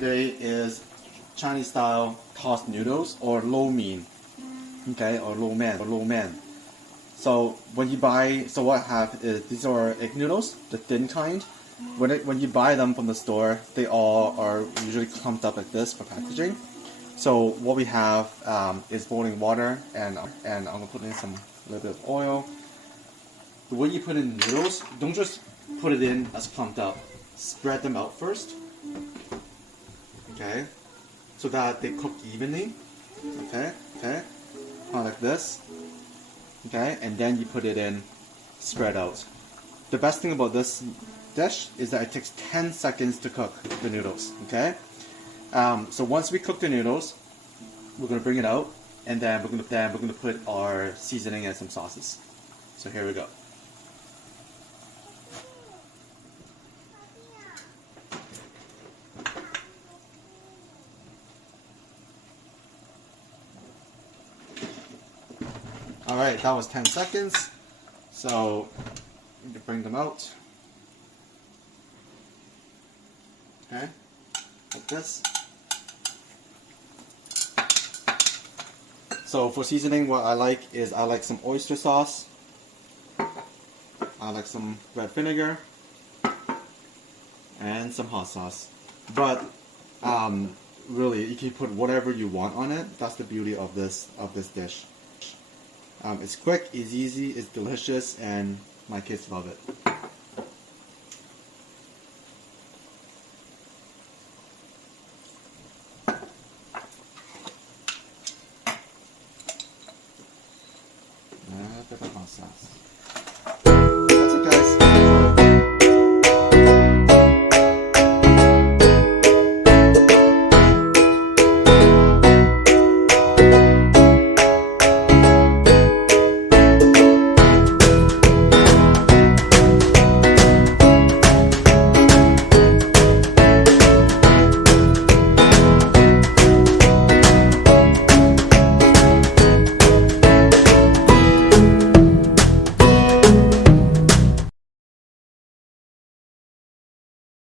today is Chinese style tossed noodles or lo mein, okay, or lo man. So when you buy, so what I have is these are egg noodles, the thin kind. When you buy them from the store, they all are usually clumped up like this for packaging. So what we have is boiling water, and I'm gonna put in a little bit of oil. The way you put in noodles, don't just put it in as clumped up. Spread them out first, okay, so that they cook evenly, okay, kind of like this, okay, and then you put it in, spread out. The best thing about this dish is that it takes 10 seconds to cook the noodles, okay. So once we cook the noodles, we're gonna bring it out, and then we're gonna put our seasoning and some sauces. So here we go. Alright, that was 10 seconds. So I'm gonna bring them out. Okay, like this. So for seasoning, what I like is I like some oyster sauce. I like some red vinegar and some hot sauce. But really, you can put whatever you want on it. That's the beauty of this dish. It's quick, it's easy, it's delicious, and my kids love it.